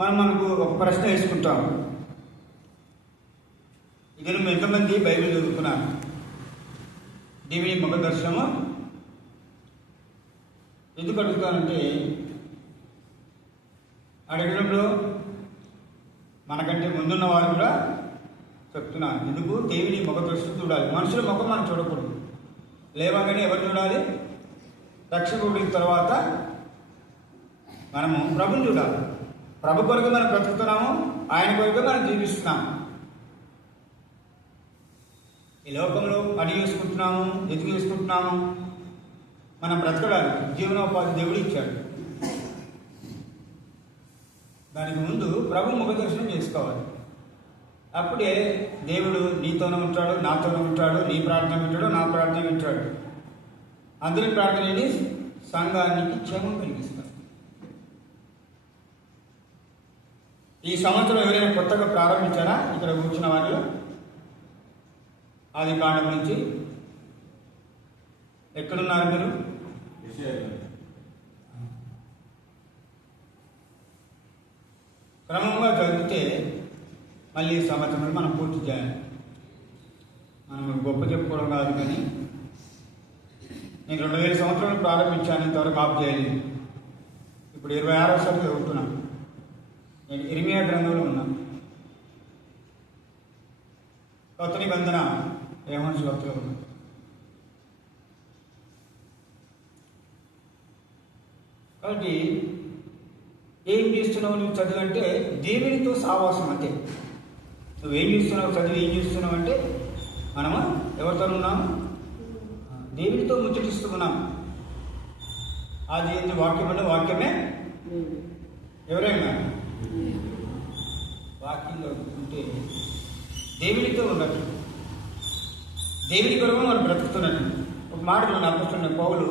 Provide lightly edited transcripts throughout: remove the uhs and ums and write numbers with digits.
మనకు ఒక ప్రశ్న వేసుకుంటాం. ఇక నువ్వు ఎంతమంది బైబిల్ చదువుకున్నాను? దేవుని ముఖ దర్శనము ఎందుకు అడుగుతానంటే, అడగడంలో మనకంటే ముందున్న వారు కూడా చెప్తున్నారు. ఎందుకు? దేవుని ముఖ దర్శనం చూడాలి. మనుషుల ముఖం మనం చూడకూడదు. లేవగానే ఎవరు చూడాలి? రక్షకుడిన తర్వాత మనము ప్రభుని చూడాలి. ప్రభు కొరకు మనం బ్రతుకుతున్నాము, ఆయన కొరకు మనం జీవిస్తున్నాము. ఈ లోకంలో పని చేసుకుంటున్నాము, ఎదుగు చేసుకుంటున్నాము. మనం బ్రతకడానికి జీవనోపాధి దేవుడు ఇచ్చాడు. దానికి ముందు ప్రభు ముఖ దర్శనం చేసుకోవాలి. అప్పుడే దేవుడు నీతోనే ఉంటాడు, నాతోనే ఉంటాడు. నీ ప్రార్థన వింటాడు, నా ప్రార్థన వింటాడు. అందరి ప్రార్థనని సంఘానికి క్షేమం కలిగిస్తాడు. ఈ సంవత్సరం ఎవరైనా కొత్తగా ప్రారంభించారా ఇక్కడ కూర్చున్న వారిలో? ఆది కాండం నుంచి ఎక్కడున్నారు మీరు? క్రమంగా చదివితే మళ్ళీ సంవత్సరం మనం పూర్తి చేయాలి. మనం గొప్ప చెప్పుకోవడం కాదు, కానీ నేను 2000 సంవత్సరాలు ప్రారంభించాను, ఇంతవరకు ఆఫ్ చేయలేదు. ఇప్పుడు 26వ చదువుతున్నాను. నేను ఇర్మియా గ్రంథంలో ఉన్నాను. కొత్త నిబంధన యోహాను సువార్తలో ఉన్నాను. కాబట్టి ఏం చేస్తున్నావు నువ్వు చదువు అంటే దేవునితో సావాసం. అంతే. నువ్వేం చేస్తున్నావు చదువు, ఏం చేస్తున్నావు అంటే మనము ఎవరితో ఉన్నాము? దేవునితో ముచ్చటిస్తూ ఉన్నాము. అది ఏంటి? వాక్యం అంటే వాక్యమే ఎవరైనా వాక్యంలో ఉంటే దేవునితో ఉన్నట్టు, దేవుని కొరకు మనం బ్రతుకుతున్నట్టు. ఒక మాట మనం అప్పస్తున్న పౌలు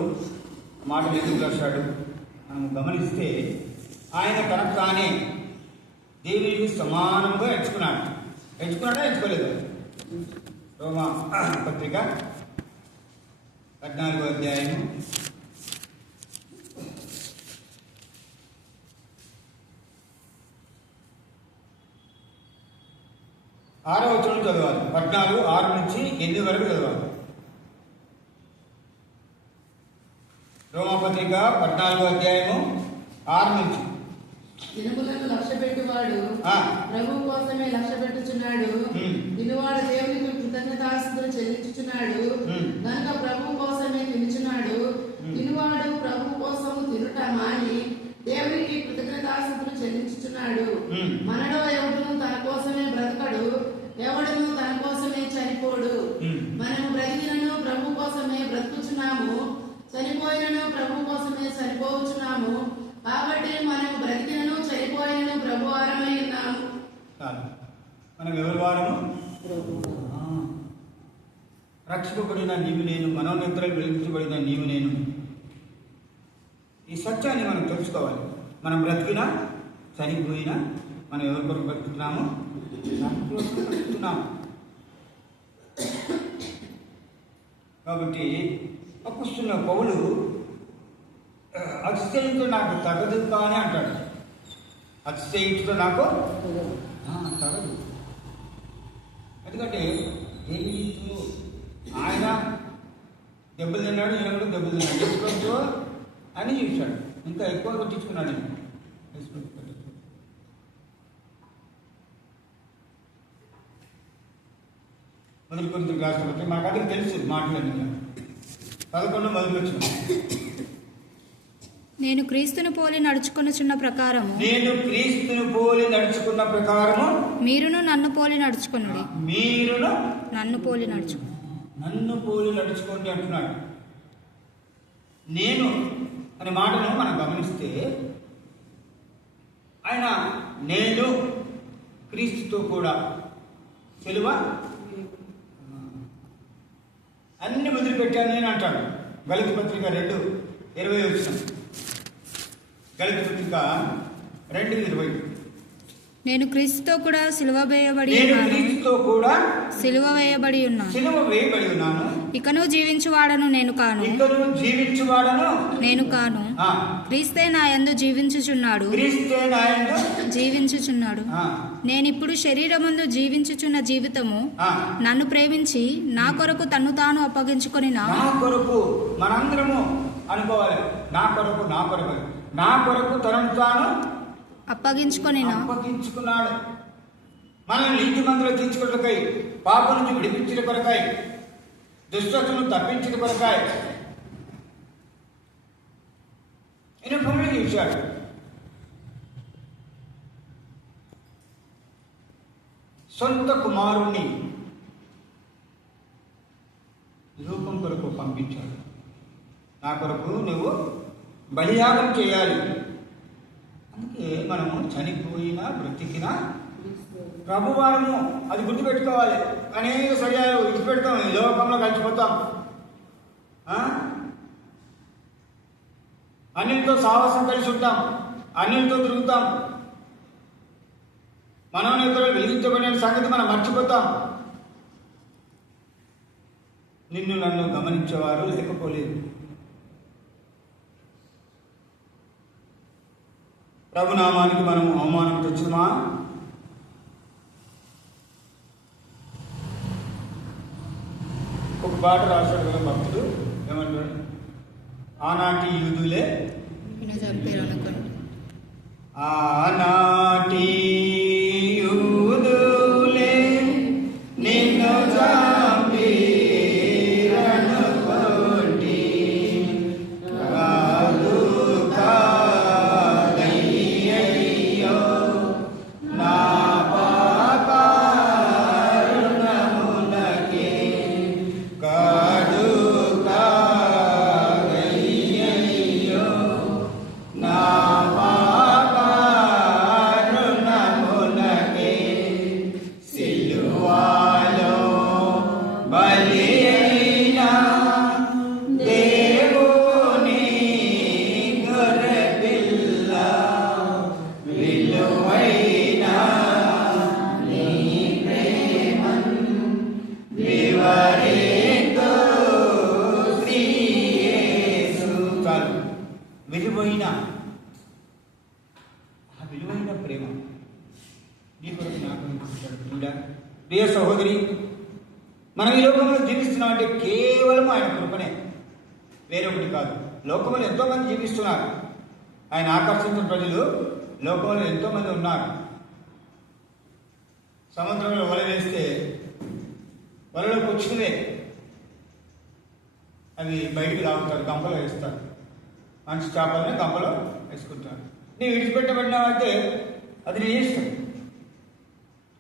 మాటలు ఎందుకు రాశాడు మనం గమనిస్తే, ఆయన తనకు తానే దేవునికి సమానంగా ఎంచుకున్నాడా ఎంచుకోలేదు? రోమా పత్రిక 14వ అధ్యాయము 6వ వచనం చదవాలి. 14:6 నుంచి 8 వరకు చదవాలి. రోమాపత్రిక 14వ అధ్యాయము 6 నుంచి. దినములను లక్ష్యపెట్టువాడు ప్రభు కోసమే లక్ష్యపెట్టుచున్నాడు. వినువాడు దేవునికి కృతజ్ఞతాస్తుతులు చెల్లించుచున్నాడు గనుక ప్రభు కోసమే తినుచున్నాడు. వినువాడు ప్రభు కోసము తినుట మాని దేవునికి కృతజ్ఞతాస్తుతులు చెల్లించుచున్నాడు. మనలో ఎవడును తన కోసమే బ్రతకడు, ఎవడును తన కోసమే చనిపోడు. మనము బ్రతికినను ప్రభు కోసమే బ్రతుకుచున్నాము, చనిపోయినను ప్రభు కోసమే చనిపోవచ్చున్నాము. కాబట్టి మనం బ్రతికినను చనిపోయినను ప్రభు వారమై ఉన్నాము. మనం ఎవరి వారము? రక్షింపబడిన నీవు నేను, మనోనేత్రాలు వెలిగించబడిన నీవు నేను. ఈ సత్యాన్ని మనం తెలుసుకోవాలి. మనం బ్రతికినా చనిపోయినా మనం ఎవరి కొరకు బ్రతుకుతున్నాము? బ్రతుకుతున్నాము. కాబట్టి అపొస్తలుడైన పౌలు అతిశయించు నాకు తగదు కానీ అంటాడు. అతిశయించుతో నాకు తగదు. ఎందుకంటే దేవునితో ఆయన దెబ్బలు తిన్నాడు, ఈయన కూడా దెబ్బలు తిన్నాడు. వేసుకోవచ్చు అని చూశాడు. ఇంకా ఎక్కువ కొట్టించుకున్నాడు. మొదటి కొరింథీయులకు రాసిన పత్రిక మాకు అది తెలుసు మాటలన్నీ. 11 మొదలు వచ్చిన నేను క్రీస్తును పోలి నడుచుకొనుచున్న ప్రకారము మీరును నన్ను పోలి నడుచుకొనుడి. మీరును నన్ను పోలి నడుచుకోండి అంటున్నాడు. నేను అనే మాటను మనం గమనిస్తే ఆయన నేను క్రీస్తుతో కూడా సిలువ అన్ని వదిలిపెట్టాను నేను అంటాడు. గలతీ పత్రిక 2:20 వచ్చిన గలతీ పత్రిక 2:20 నేను క్రీస్తుతో కూడా సిలువ వేయబడి ఉన్నాను. సిలువ వేయబడి ఉన్నాను. ఇకను జీవించువాడను నేను కాను. ఇకను జీవించువాడను నేను కాను. క్రీస్తే నా యందు జీవించుచున్నాడు. క్రీస్తే నా యందు జీవించుచున్నాడు. నేనిప్పుడు శరీరమందు జీవించుచున్న జీవితము నన్ను ప్రేమించి నా కొరకు తన్ను తాను అప్పగించుకొని నా కొరకు మనందరము అనుకోవాలి. నా కొరకు తనను తాను అప్పగించుకున్నాడు. మనల్ని నీతి మందులో తీర్చుకున్నకై, పాపం నుంచి విడిపించిన కొరకాయ, దుష్టతను తప్పించిన కొరకాయ ఈయన పనులు చేశాడు. సొంత కుమారుణ్ణి రూపం కొరకు పంపించాడు. నా కొరకు నువ్వు బలియాగం చేయాలి. అందుకే మనము చనిపోయినా బ్రతికినా ప్రభువారము, అది గుర్తుపెట్టుకోవాలి. అనేక సరియాలు విడిచిపెడతాం, ఈ లోకంలో కలిసిపోతాం, అన్నిటితో సాహసం కలిసి ఉంటాం, అన్నిటితో తిరుగుతాం. మనోనేతలు విధించబడిన సంగతి మనం మర్చిపోతాం. నిన్ను నన్ను గమనించేవారు లేకపోలేదు. ప్రభునామానికి మనం అవమానం తెచ్చుమా? ఒక పాట రాశాడు కదా భక్తుడు, ఏమంటాడు? ఆనాటి యూదులే ఆనాటి యూదులే నిన్ను విలువైన ప్రేమ నీ కొరకు నాకు ప్రియ సహోదరి, మనం ఈ లోకంలో జీవిస్తున్నాం అంటే కేవలం ఆయన కృపనే, వేరొకటి కాదు. లోకంలో ఎంతోమంది జీవిస్తున్నారు. ఆయన ఆకర్షించిన ప్రజలు లోకంలో ఎంతోమంది ఉన్నారు. సముద్రంలో వల వేస్తే వలలో వచ్చినవే అవి బయటికి రావుతారు, గంపలో వేస్తారు. మంచి చేపలనే గంపలో వేసుకుంటారు. నీవు విడిచిపెట్టబడినావంటే అది నీ ఇష్టం.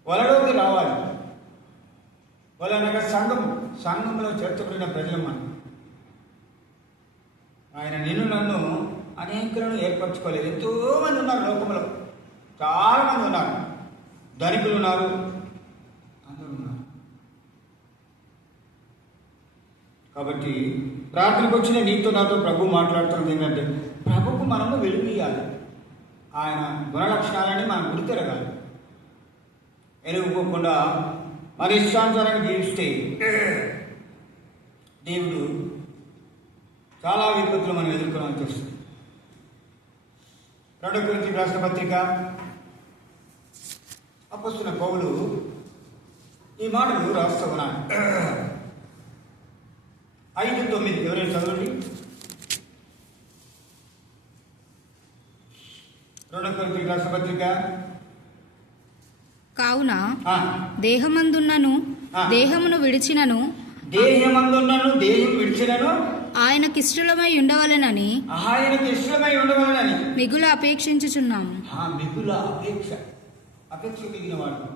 వలలోకి రావాలి. వల అనగా సంఘంలో చేర్చబడిన ప్రజలు మనం. ఆయన నిన్ను నన్ను అనేకులను ఏర్పరచుకోలేదు. ఎంతోమంది ఉన్నారు లోకంలో, చాలామంది ఉన్నారు. ధనికులు ఉన్నారు, అందరూ ఉన్నారు. కాబట్టి ప్రార్థనకు వచ్చిన నీతో నాతో ప్రభు మాట్లాడుతున్నది ఏంటంటే, ప్రభుకు మనము వెలుగియాలి. ఆయన గుణలక్షణాలని మనం గుర్తిరగాలి. ఎలుగుకోకుండా మన ఇష్టానుసారంగా జీవిస్తే దేవుడు చాలా విపత్తులు మనం ఎదుర్కోవాల్సి వస్తుంది. 2 కొరింథీయులకు రాసిన పత్రిక అపొస్తలుడైన పౌలు ఈ మాటలు రాస్తూ ఉన్నాడు. 5:9 ఎవరైనా చదవండి. 2 కొరింథీయులకు రాసిన పత్రిక. కావున దేహమందున్నను దేహమును విడిచినను ఆయనకిష్టమై ఉండవలెనని మిగుల అపేక్షించుచున్నాము. మిగుల అపేక్ష కలిగిన వాడు.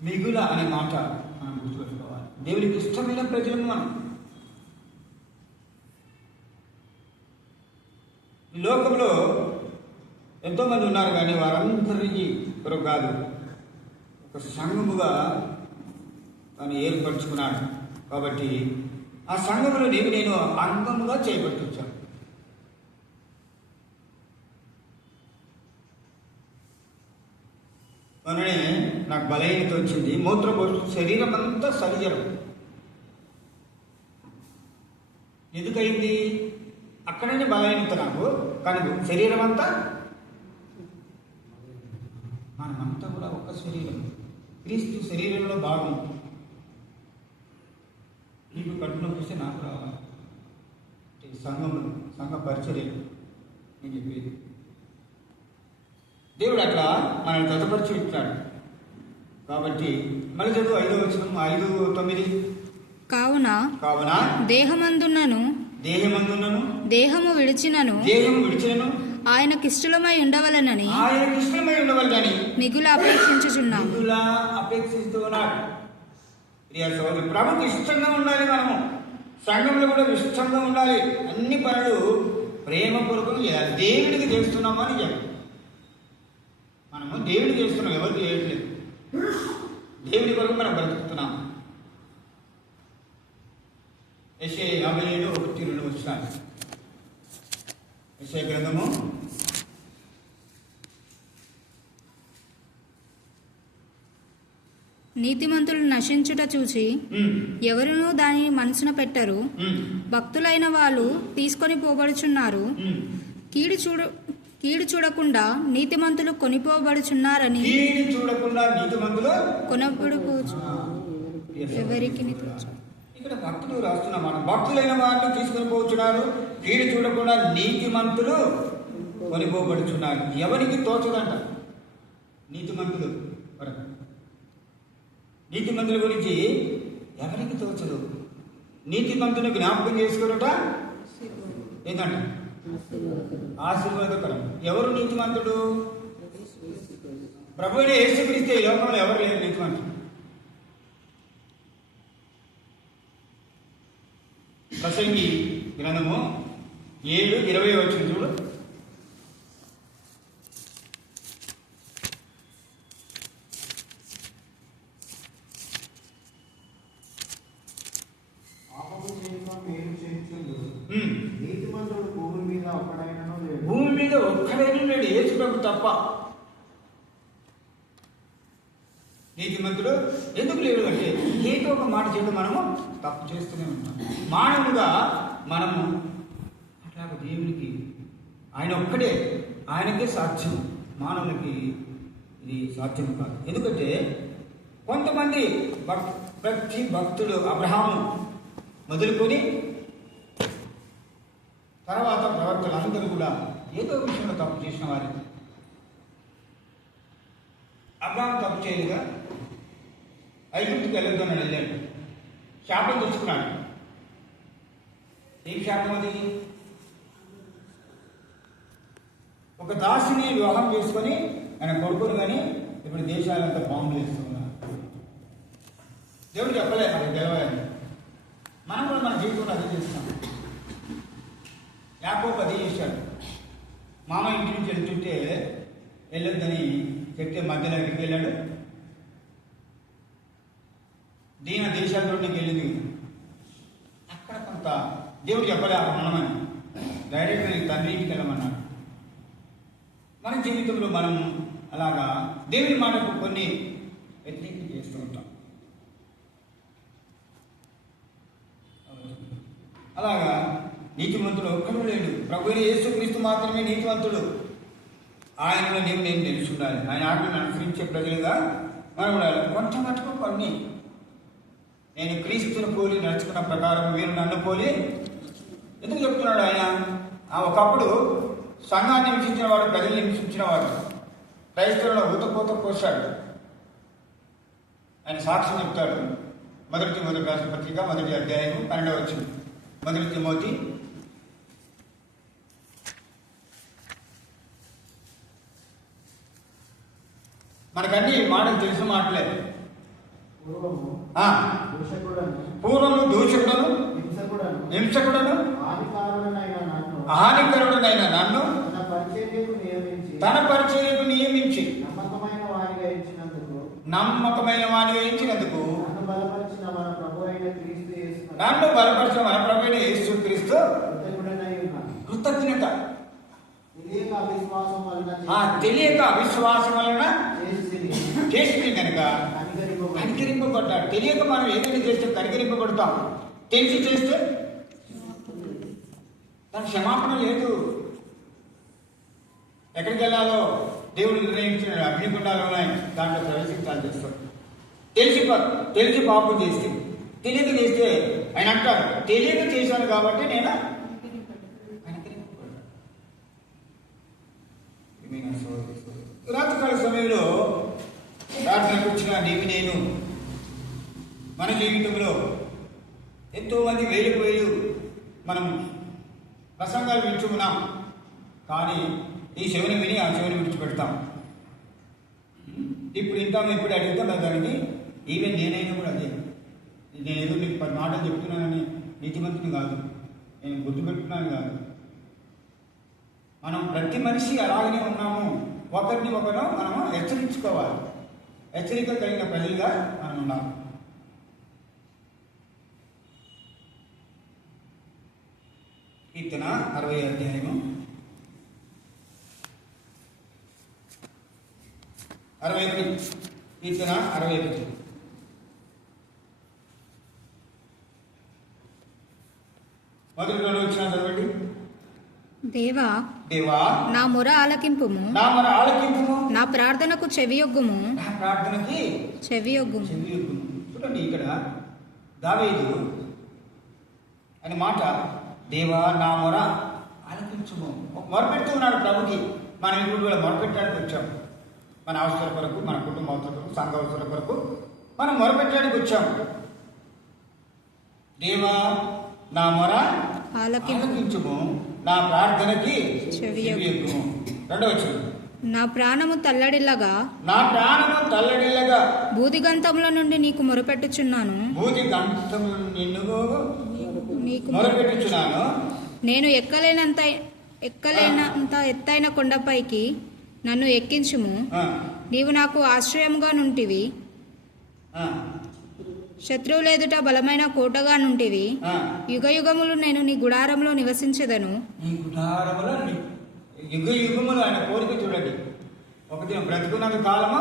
మిగుల అనే మాట మనం గుర్తుపెట్టుకోవాలి. దేవుడికి ఇష్టమైన ప్రజలను మనం. ఈ లోకంలో ఎంతోమంది ఉన్నారు, కానీ వారందరికీ కొరకు కాదు, ఒక సంఘముగా తాను ఏర్పరచుకున్నాడు. కాబట్టి ఆ సంఘములో నేను అంగముగా చేయబట్టుకొచ్చాను. మొన్ననే నాకు బలహీనత వచ్చింది. మూత్రపోటు శరీరం అంతా సరిజరం. ఎందుకయింది? అక్కడనే బలహీనత నాకు, కానీ శరీరం అంతా, మనమంతా కూడా ఒక్క శరీరం, క్రీస్తు శరీరంలో భాగం. నీకు కట్టున చూస్తే నాకు రావాలి. సంఘ పరిచర్యలు నేను చెప్పేది. దేవుడు అట్లా మనల్ని జతపరిచి ఇచ్చాడు. కాబట్టి మళ్ళీ చదువు 5వ వచనం, 5:9. కావున దేహమందున్నను దేహము విడిచినను ఆయనకిష్టమై ఉండవలనని మిగులు అపేక్షించుచున్నాము. ప్రభుకి ఇష్టంగా ఉండాలి. మనము సంఘంలో కూడా ఇష్టంగా ఉండాలి. అన్ని పనులు ప్రేమపూర్వకం చేయాలి. దేవుడికి చేస్తున్నాము అని చెప్పాలి. మనము దేవుడికి చేస్తున్నాం, ఎవరికి చేయట్లేదు. దేవుడి కొరకు మనం బ్రతుకుతున్నాం. యెషయా 57:1-2 వచనాలు. యెషయా గ్రంథము 57:1. నీతిమంతులు నశించుట చూచి ఎవరునూ దానిని మనసున పెట్టరు. భక్తులైన వాళ్ళు తీసుకొని పోబడుచున్నారు. కీడు చూడకుండా నీతిమంతులు కొనిపోబడుచున్నారని. ఎవరికి ఇక్కడ భక్తులు రాస్తున్నమాట. భక్తులైన వాళ్ళు తీసుకొని పోతున్నారు, కీడు చూడకుండా నీతిమంతులు కొనిపోబడుచున్నారు. ఎవరికి తోచదంట నీతిమంతులు. నీతిమంతుల గురించి ఎవరికి తోచదు. నీతిమంతుని జ్ఞాపకం చేసుకున్నట ఏంటంట? ఆశీర్వాదకరం. ఎవరు నీతిమంతుడు? ప్రభువైన యేసుక్రీస్తు. ఈ లోకంలో ఎవరు లేరు నీతిమంతుడు. ప్రసంగి గ్రంథము 7:20 చూడు. భూమి మీద ఒక్కడైనా లేడు, యేసు ప్రభు తప్ప. నీతిమంతుడు ఎందుకు లేడు అంటే ఏదో ఒక మాట చేత మనము తప్పు చేస్తూనే ఉంటాం. మానవులుగా మనము అట్లాగ దేవునికి ఆయన ఒక్కడే, ఆయనకే సాధ్యం. మానవులకి ఇది సాధ్యం కాదు. ఎందుకంటే కొంతమంది ప్రతి భక్తుడు అబ్రహాము మొదలుకొని తర్వాత ప్రవక్తలందరూ కూడా ఏదో విషయంలో తప్పు చేసిన వారు. అబ్రహాం తప్పు చేయగా ఐగుప్తుకి వెళ్ళొద్దన్నాడు, వెళ్ళాడు. శాపం తెచ్చుకున్నాడు. ఏం శాపం అది? ఒక దాసిని వివాహం చేసుకొని ఆయన కొడుకుని కానీ ఇప్పుడు దేశాలంతా బాంబులు వేస్తున్నారు. దేవుడు చెప్పలేదు అది గెలవాలని. మనం కూడా మన జీవితంలో అదే చేస్తాం. యాకోబు అదే చేశాడు. మామ ఇంటి నుంచి వెళ్తుంటే వెళ్ళొద్దని చెప్తే మధ్యలో ఎక్కడికి వెళ్ళాడు? దీన దేశాల్లోకి వెళ్ళింది. అక్కడ కొంత దేవుడు చెప్పలే మనమని, డైరెక్ట్గా నీ తండ్రి ఇంటికి వెళ్ళమన్నాడు. మన జీవితంలో మనం అలాగా దేవుని మాటకు కొన్ని వ్యతిరేకం చేస్తూ ఉంటాం. అలాగా నీతిమంతుడు ఒక్కడు లేడు. ప్రభువైన యేసుక్రీస్తు మాత్రమే నీతివంతుడు. ఆయనలో నేను తెలిసి ఉండాలి. ఆయన ఆజ్ఞను అనుసరించే ప్రజలుగా మనం ఉండాలి. కొంచెం మటుకు కొన్ని నేను క్రీస్తుని పోలి నడుచుకున్న ప్రకారం వీరు నన్ను పోలి. ఎందుకు చెప్తున్నాడు ఆయన? ఒకప్పుడు సంఘాన్ని హింసించిన వాడు, ప్రజల్ని హింసించిన వాడు, క్రైస్తవులను ఊతపోత కోశాడు. ఆయన సాక్ష్యం చెప్తాడు. మొదటి తిమోతి రాసిన పత్రిక 1వ అధ్యాయం 12వ వచనం. 1 తిమోతి మనకన్నీ మాటలు తెలిసిన మాటలే. పూర్వము దూషకుడను, హింసకుడను, హానికరుడనైన నన్ను తన పరిచర్యకు నియమించి నమ్మకమైన వాడిగా ఎంచినందుకు నన్ను బలపరిచిన మన ప్రభువైన యేసుక్రీస్తు కృతజ్ఞత. తెలియక అవిశ్వాసం వలన చేసింది కనుక కనికరింపబడ్డాడు. తెలియక మనం ఏదైనా చేస్తే కనికరింపబడతాం. తెలిసి చేస్తే దానికి క్షమాపణ లేదు. ఎక్కడికి వెళ్ళాలో దేవుడు నిర్ణయించిన అగ్నిగుండాలు ఉన్నాయి, దాంట్లో ప్రవేశించాలని చేస్తాడు. తెలిసి పాపం చేస్తే, తెలియక చేస్తే ఆయన అంటాడు, తెలియక చేశాను కాబట్టి నేను రాత్రికాల సమయంలో ప్రార్థనకు వచ్చిన నేను మన జీవితంలో ఎంతోమంది వేలు మనం ప్రసంగాలు వింటున్నాం, కానీ ఈ చెవిని విని ఆ చెవిని విడిచిపెడతాం. ఇప్పుడు ఇంటాము, ఎప్పుడు అడుగుతాం దానికి. ఈవెన్ నేనైనా కూడా అదే, నేను ఏదో మీకు 10 మాటలు చెప్తున్నానని నీతిమంతుని కాదు, నేను గుర్తుపెట్టుకున్నాను కాదు. మనం ప్రతి మనిషి అలాగనే ఉన్నాము. ఒకరిని ఒకరు మనము హెచ్చరించుకోవాలి. హెచ్చరిక కలిగిన ప్రజలుగా మనం ఉన్నాము. కీర్తన 60 అధ్యాయము 61. కీర్తన 61. మొదటి 2 వచ్చిన చదవండి. దేవా నా మొర ఆలకింపుము, నా ప్రార్థనకు చెవియొగ్గుము. చూడండి, ఇక్కడ దావీదు అనే మాట, దేవా నా మొర ఆలకించుము. మొరపెడుతూ ఉన్నాడు ప్రభుకి. మనం ఇప్పుడు కూడా మొరపెట్టడానికి వచ్చాం. మన అవసరాల కొరకు, మన కుటుంబ అవసరాల కొరకు, సంఘ అవసరాల కొరకు మనం మొరపెట్టడానికి వచ్చాం. దేవా నా మొర ఆలకించుము, నా ప్రార్థనకి చెవియొగ్గుము. 2వ వచనం, నా ప్రాణము తల్లడిల్లగా బూదిగంతముల నుండి నీకు మొరపెట్టుచున్నాను. నేను ఎక్కలేనంత ఎత్తైన కొండపైకి నన్ను ఎక్కించుము. నీవు నాకు ఆశ్రయముగా నుంటివి, శత్రువులు ఎదుట బలమైన కోటగా నుంటివి. యుగయుగములు నేను నీ గుడారంలో నివసించెదను. యుగయుగములు ఆయన కోరిక చూడండి. ఒకటి బ్రతుకున్నంత కాలము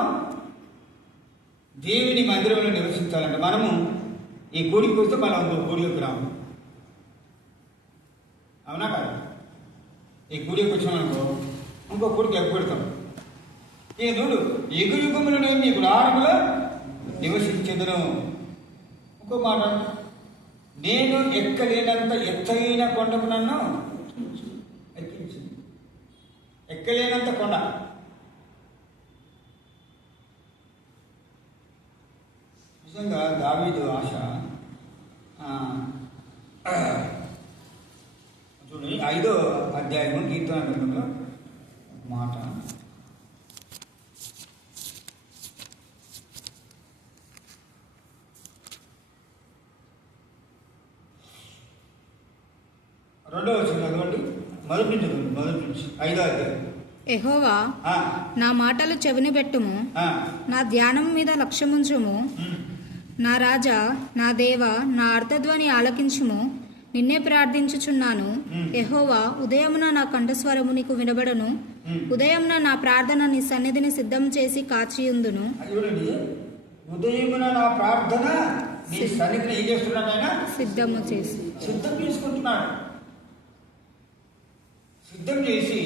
దేవుని మందిరంలో నివసించాలంటే మనము ఈ గుడికి వస్తే మనం గుడికి రాము, అవునా కాదు? ఈ గుడికి వచ్చామనుకో ఇంకో గుడికి ఎక్కడతాం. ఈ చూడు, యుగయుగములు నేను నీ గుడారంలో నివసించెదను. ఇంకో మాట, నేను ఎక్కలేనంత ఎత్తైన కొండకు నన్ను ఎక్కించింది. ఎక్కలేనంత కొండ. నిజంగా దావీదు ఆశ. చూడండి 5వ అధ్యాయము కీర్తన గ్రంథంలో మాట, రెండవ వచనం చదవండి. మొదటి నుంచి 5వ అధ్యాయం. యెహోవా నా మాటలు చెవిని పెట్టుము, నా ధ్యానం మీద లక్ష్యముంచుము. నా రాజా, నా దేవా, నా అర్థధ్వని ఆలకించుము. నిన్నే ప్రార్థించుచున్నాను. యెహోవా, ఉదయమున నా కంఠస్వరము నీకు వినబడను. ఉదయమున నా ప్రార్థన నీ సన్నిధిని సిద్ధం చేసి కాచియుందును. ఉదయమున నా ప్రార్థన నీ సన్నిధిని ఏం చేస్తున్నాడు ఆయన? సిద్ధం చేసుకుంటున్నాడు. సిద్ధం చేసి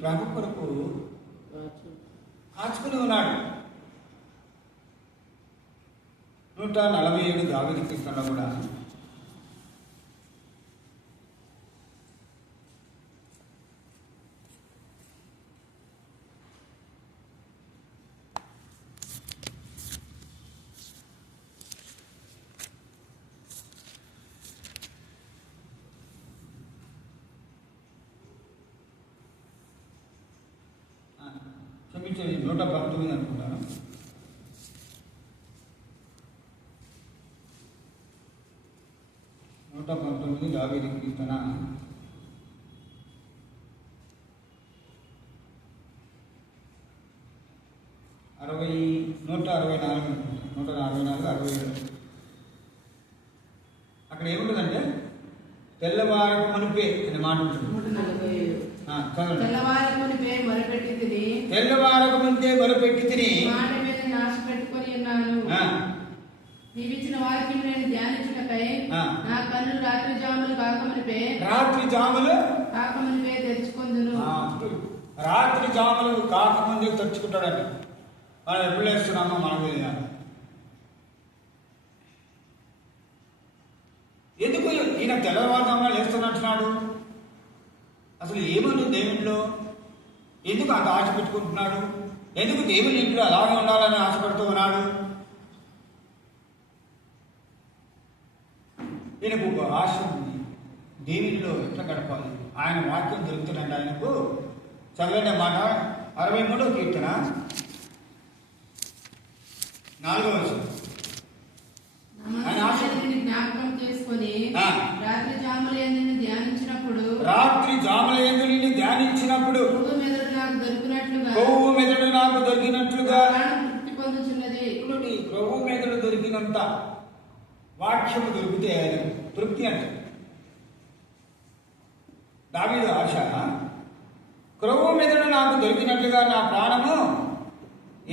ప్రభు కొరకు కాచుకుని ఉన్నాడు. 147 దావీదు కీర్తనలో కూడా క్షమించేది 119 అనుకుంటాను. దావీదు కీర్తన 164 67. అక్కడ ఏముంటుందంటే తెల్లవారక మునిపే అనే మాట ఉంటుంది. తెల్లవారక మునిపే మొరపెట్టి తిని మాట మీద ఆశ పెట్టుకొని ఉన్నాను. నీవిచ్చిన వాక్యం నేను ధ్యానించుటకై నా కన్నులు రాత్రి జాములు కాకమునివే తెచ్చుకొందును. రాత్రి జాములు కాకముందే తెచ్చుకుంటాడండి. మనం ఎప్పుడు వేస్తున్నామో మనకు తెలియాలి. ఎందుకు ఈయన తెల్లవారుజామున లేస్తున్నట్టున్నాడు? అసలు ఏముంది దేవుడిలో? ఎందుకు అంత ఆశ పెట్టుకుంటున్నాడు? ఎందుకు దేవుని ఇంట్లో అలాగే ఉండాలని ఆశపడుతూ ఉన్నాడు? ఈయనకు ఒక ఆశ ఉంది, దేవునిలో ఎట్లా గడపాలి. ఆయన వాక్యం దొరుకుతుందండి ఆయనకు. చదవండి మాట 63వ కీర్తన 4వ వచనం. నమస్కారాన్ని జ్ఞాపకం చేసుకొని రాత్రి జాములందు నిన్ను ధ్యానించినప్పుడు కొవ్వు మెదడు నాకు దొరికినట్లుగా ప్రాణం తృప్తి పొందుచున్నది. కొవ్వు మెదడు దొరికినంత వాక్యము దొరికితే ఆయన తృప్తి అంటే. దావీదు ఆశ, క్రొవ్వు మెదడు నాకు దొరికినట్లుగా నా ప్రాణము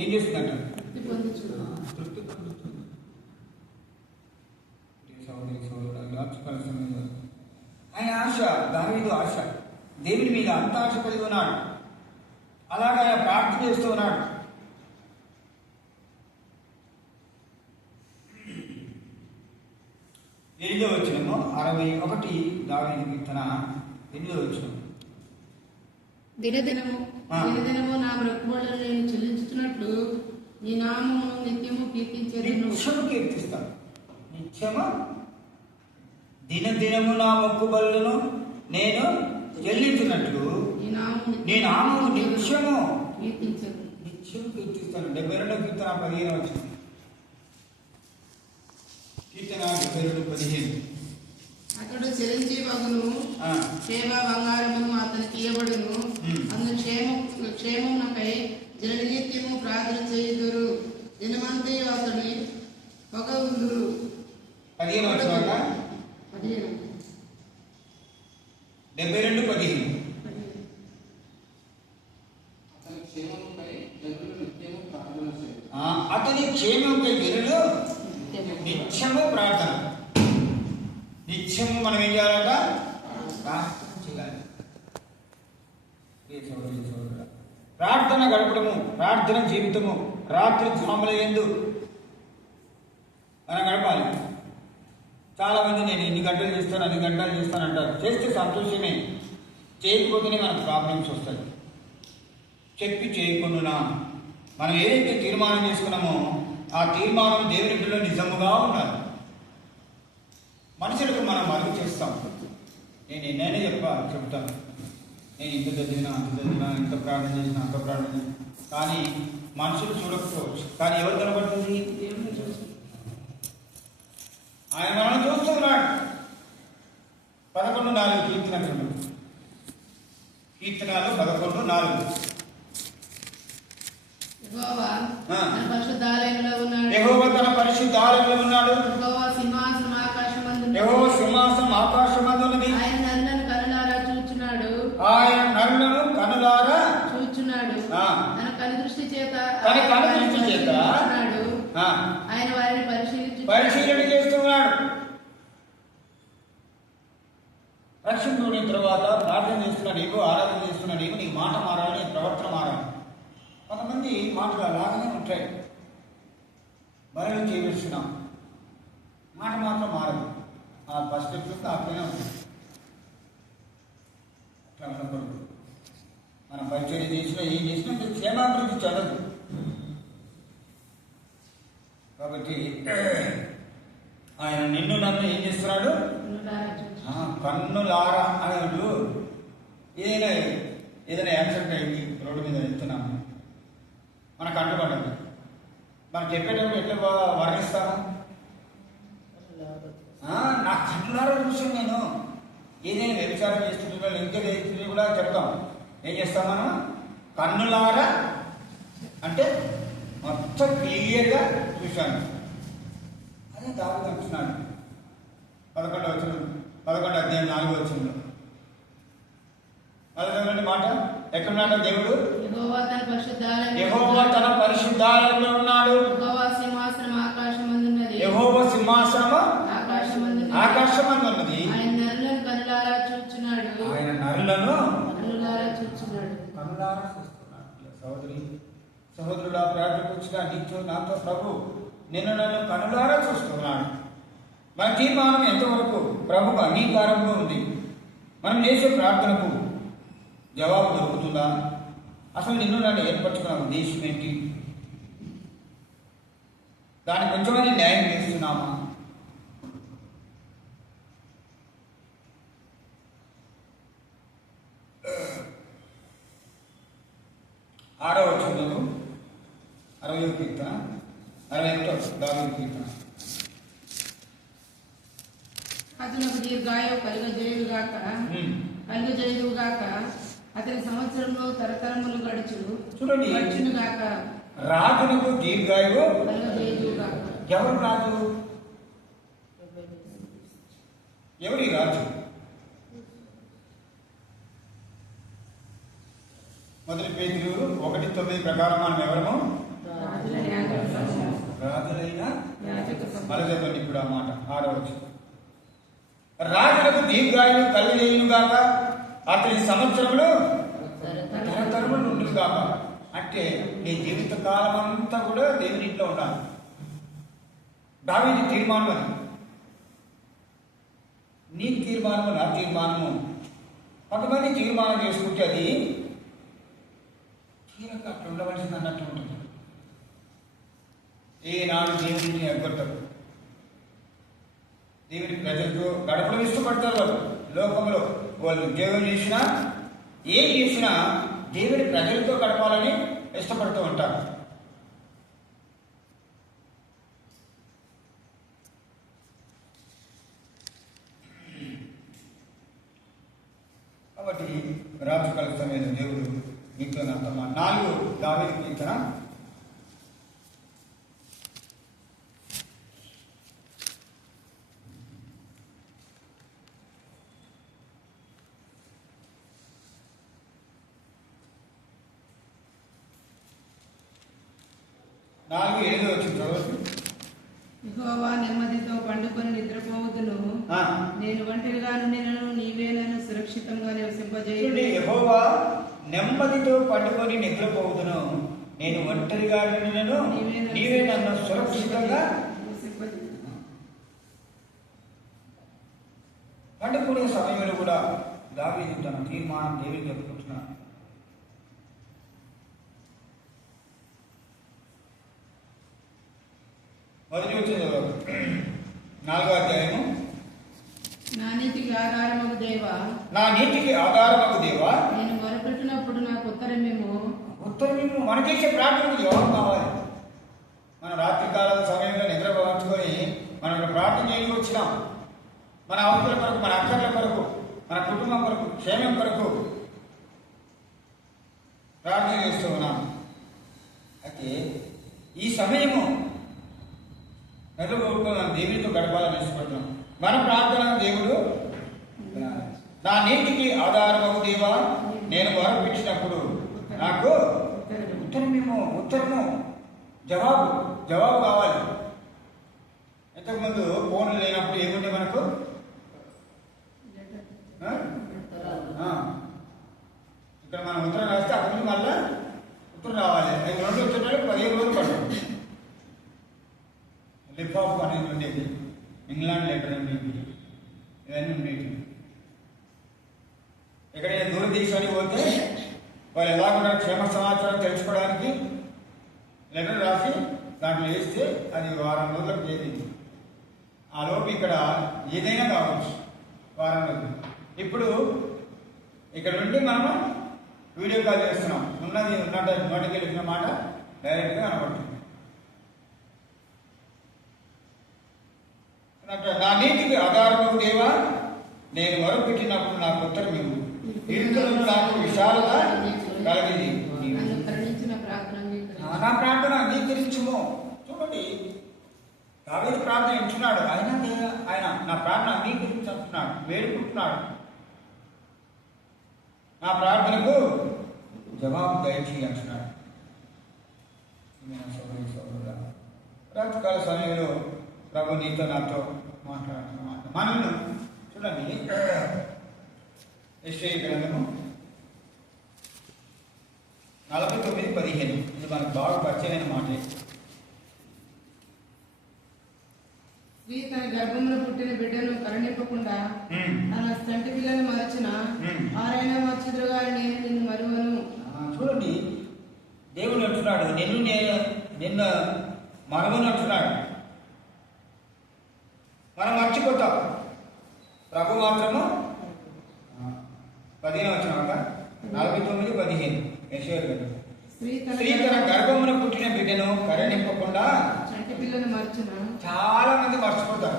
ఏం చేస్తుందంట? తృప్తి పొందుచున్నది. తృప్తి పొందుతుంది. ఆయన ఆశ, దావీదు ఆశ, దేవుని మీద అంత ఆశ కలిగి ఉన్నాడు. అలాగే ఆయన ప్రార్థన చేస్తూ ఉన్నాడు. ఎనిమిదో వచనము 61 దావీదు కీర్తన 8వ వచనం. దినదినము దినదినము నా మొక్కుబడులను నేను చెల్లించుతున్నట్లు నీ నామమును నిత్యము కీర్తించేదను. నిత్యము కీర్తిస్తాను. నిత్యము దినదినము నా మొక్కుబడులను నేను చెల్లించినట్లు నీ నామము నిత్యము కీర్తించదు. నిత్యము కీర్తిస్తాను. 72వ కీర్తన 15వ వచనం. కీర్తన 72:15. అతడు చిరంజీవగును క్షేమ బంగారమును అతనికి ఇవ్వబడును. అందుకు క్షేమమునకై జననిత్యము ప్రార్థన చేయుదురు. దినమంతయు అతని పొగవుదురు. 15వ వచనం. 72:15. అతని క్షేమంపై జనులు నిత్యము ప్రార్థన. నిత్యము మనం ఏం చేయాలంట? ప్రార్థన చేయాలి. ప్రార్థన గడపడము, ప్రార్థన జీవితము రాత్రి జాముల యందు మనం గడపాలి. చాలా మంది నేను ఇన్ని గంటలు చేస్తాను, అన్ని గంటలు చేస్తాను అంటారు. చేస్తే సంతోషమే, చేయకపోతేనే మనకు ప్రాబ్లమ్స్ వస్తాయి. చెప్పి చేయకుండా మనం ఏదైతే తీర్మానం చేసుకున్నామో ఆ తీర్మానం దేవుని ఇంటిలో నిజముగా ఉండాలి. మనుషులకు మనం మరుగు చేస్తాం. నేను ఎన్నైనా చెప్తాను, నేను ఇంత చదివినా అంత చదివినా, ఇంత ప్రార్థన చేసినా అంత ప్రార్థన చేసినా, కానీ మనుషులు చూడకపోవచ్చు. కానీ ఎవరు కనబడుతుంది? ఆయన మనం చూస్తున్నాడు. 11:4 కీర్తనలు 11:4. యెహోవా తన పరిశుద్ధాలయంలో ఉన్నాడు. యెహోవా తన పరిశుద్ధాలయంలో ఉన్నాడు. యెహోవా సింహాసనం ఆకాశమందున్నది. యెహోవా సింహాసనం ఆకాశమందున్నది. ఆయన నరులను కనులారా చూచున్నాడు. ఆయన నరులను కనులారా చూచున్నాడు. తన కనుదృష్టి చేత చూచున్నాడు. ఆయన వారిని పరిశీలన చేస్తున్నాడు. రక్షణ పొందిన తర్వాత ప్రార్థన చేస్తున్నాడు, నీకు ఆరాధన చేస్తున్నాడు, నీకు నీ మాట మారాలి, నీ ప్రవర్తన మారాలి. కొంతమంది మాటలు అలాగనే ఉంటాయి. బరువు చేయవచ్చున్నాం, మాట మాత్రం మారదు. ఆ ఫస్ట్ ఎప్పుడు అట్లనే ఉంటుంది. అట్లా ఉండకూడదు. మనం పరిచయం చేసినా ఏం చేసినా క్షేమాభివృద్ధి చదవదు. కాబట్టి ఆయన నిన్ను నన్ను ఏం చేస్తున్నాడు? కన్నులారా అన్నాడు. ఏదైనా యాక్సిడెంట్ అయింది, రోడ్డు మీద వెళ్తున్నాము, మనకు అడ్డుపడ్డది, మనం చెప్పేటప్పుడు ఎట్లా వర్ణిస్తాము? నా కన్నులారా చూసాను నేను. ఏదైనా వ్యభిచారం చేస్తుంటే ఇంకా చేస్తుంటే కూడా చెప్తాం. ఏం చేస్తాం మనం? కన్నులారా అంటే మొత్తం క్లియర్గా చూశాను. అదే దావీదు అంటున్నాడు 11 అధ్యాయం 4వ వచనంలో. అదే మాట ఎక్కడున్నాడు దేవుడు? యెహోవా తన పరిశుద్ధాలయంలో ఉన్నాడు. యెహోవా సింహాసనం ఆకాశమందున్నది. యెహోవా సింహాసనం ఆకాశమందున్నది. ఆయన నరులను కనులారా చూచున్నాడు. ఆయన నరులను సహోదరుడు ఆ ప్రార్థనకు వచ్చిన నీతో నాతో ప్రభు నన్ను కనులారా చూస్తున్నాడు. మన తీర్మానం ఎంతవరకు ప్రభుకు అంగీకారంగా ఉంది? మనం చేసే ప్రార్థనకు జవాబు దొరుకుతుందా? అసలు నన్ను ఏర్పరచుకున్న ఉద్దేశం ఏంటి? దానికి కొంచెమైనా న్యాయం చేస్తున్నామా? ఆరవ వచనంలో 60వ కీర్తన 61వ దావీదు కీర్తన. అతనికి దీర్ఘాయువు కలుగజేయుగాక, అతని సంవత్సరంలో తరతరములు చూడండి, గడుచునుగాక. రాజునకు దీర్ఘాయువు కలుగజేయుగాక. ఎవరు రాజు? ఎవరి రాజు? మొదటి పేతురు 1:9 ప్రకారం మనం ఎవరము? రాజులైన మరొకటి. ఇప్పుడు ఆ మాట 6వ వచనం. రాజులకు దీర్ఘాయువు కలుగజేయునుగాక, అతని సంవత్సరములు తరతరములు ఉండుగాక. అంటే నీ జీవిత కాలం అంతా కూడా దేవుని ఇంట్లో ఉండాలి. దావీదు తీర్మానం అది. నీ తీర్మానము నా తీర్మానము. కొంతమంది తీర్మానం చేసుకుంటే అది తీరక అట్లా ఉండవలసింది అన్నట్టు ఉంటుంది. ఏనాడు దేవుడిని ఎగ్గొట్టరు. దేవుడి ప్రజలతో గడపడం ఇష్టపడతారు. వాళ్ళు లోకంలో వాళ్ళు ఉద్యోగం చేసినా ఏం చేసినా దేవుడి ప్రజలతో గడపాలని ఇష్టపడుతూ ఉంటారు. కాబట్టి రాజుకాల సమయంలో దేవుడు మీతో నాతో 4 దావీదు కీర్తన 4:7 వచ్చింది చదవచ్చు. యెహోవా నెమ్మదితో పండుకొని నిద్రపోవద్దును, నేను ఒంటరిగా నుండి నీవే నన్ను సురక్షితంగా నివసింపజేయుడి. యెహోవా నెమ్మదితో పండుకొని నిద్రపోవద్దును, నేను ఒంటరిగా నుండి నీవే నన్ను సురక్షితంగా పండుకునే సమయంలో కూడా దావీదు తన తీర్మానం దేవుడికి చెప్పుకుంటున్నాడు. మొదటి వచ్చేది 4వ అధ్యాయము. నా నీతికి ఆధారమగు దేవా, నేను మొరపెట్టినప్పుడు నాకు ఉత్తరమేమో. మనం చేసే ప్రార్థనకు జవాబు కావాలి. మన రాత్రి కాలం సమయంలో నిద్ర పంచుకొని మనం ప్రార్థన చేయడానికి వచ్చినాం. మన అవసరాల కొరకు, మన అక్కర్ల కొరకు, మన కుటుంబం కొరకు, క్షేమం కొరకు ప్రార్థన చేస్తూ ఉన్నాం. అయితే ఈ సమయము నిద్రపోకుండా మనం దేవుడితో గడపాలని ఇష్టపడుతున్నాం. మన ప్రార్థన దేవుడు నా నీతికి ఆధారమగు దేవా, నేను మొరపెట్టినప్పుడు నాకు ఉత్తరము జవాబు కావాలి. ఇంతకుముందు ఫోన్లు లేనప్పుడు ఏముంటే మనకు ఇక్కడ మనం ఉత్తరం రాస్తే అక్కడి నుంచి మళ్ళీ ఉత్తరం రావాలి. 2 వచ్చేటప్పుడు 15 రోజులు పడుతుంది. లిప్ ఆఫ్ అనేది ఉండేది, ఇంగ్లాండ్ లెటర్ ఉండేది, ఇవన్నీ ఉండేవి. ఎక్కడైనా దూరదేశానికి పోతే వాళ్ళు ఎలా కూడా క్షేమ సమాచారం తెలుసుకోవడానికి లెటర్ రాసి దాంట్లో వేస్తే అది వారం రోజులకు చేరింది. ఆ లోపు ఇక్కడ ఏదైనా కావచ్చు వారం రోజులు. ఇప్పుడు ఇక్కడ నుండి మనము వీడియో కాల్ చేస్తున్నాం. ఉన్నట్టు నోటికి వెళ్ళిన మాట డైరెక్ట్గా కనబడుతుంది. నా నీతికి ఆధారమగు దేవా, నేను మొరపెట్టినప్పుడు నాకు ఉత్తరం ఇవ్వు. నాకు విశాలత కలిగింది. నా ప్రార్థన అంగీకరించుము. చూడండి, దావీదు ప్రార్థన ఎంచున్నాడు. ఆయన నా ప్రార్థన అంగీకరించుకుంటున్నాడు, వేడుకుంటున్నాడు. నా ప్రార్థనకు జవాబు దయచేయి అంటున్నాడు. రాత్రికాల సమయంలో ప్రభు నీతో నాతో మాట్లాడుతున్నమాట. మనల్ని చూడండి, యెషయా గ్రంథము 49:15 ఇది మనకు బాగా పరిచయమైన మాటే. స్త్రీ తన గర్భంలో పుట్టిన బిడ్డను కరుణింపకుండా తన చంటి పిల్లను మరచిన ఆరైనా మర్చిదురు గారు నేను నిన్ను మరువను. చూడండి, దేవుడు అంటున్నాడు నిన్న మరవను అంటున్నాడు. మనం మర్చిపోతాం. ప్రభు మాత్రము 15 వచ్చినాక 49-15 యెషయా. స్త్రీ తన గర్భమున పుట్టిన బిడ్డను కరుణింపకుండా చంటి పిల్లను మరచిన. చాలా మంది మర్చిపోతారు.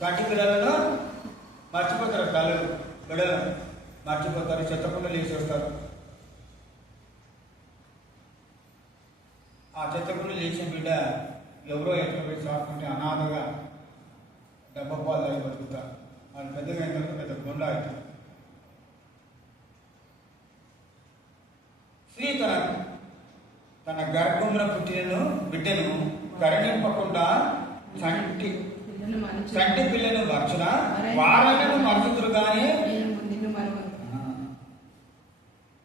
చంటి పిల్లలను మర్చిపోతారు. తల్లులు బిడ్డలు మర్చిపోతారు. చెత్తకుండా లేచి వస్తారు. ఆ చెత్తకుండా లేచిన బిడ్డ ఎవరో ఎక్కడ పోయి సాకుంటే అనాథగా డబ్బపాలు దాగి బతుకుతారు. వాళ్ళు పెద్దగా అయిన తర్వాత పెద్ద గుండా అవుతారు. స్త్రీ తన గర్భమున పుట్టిన బిడ్డను కరుణింపకుండా చంటి పిల్లను మరచున వారైనను మరచుదురు కానీ నిన్ను మరువను.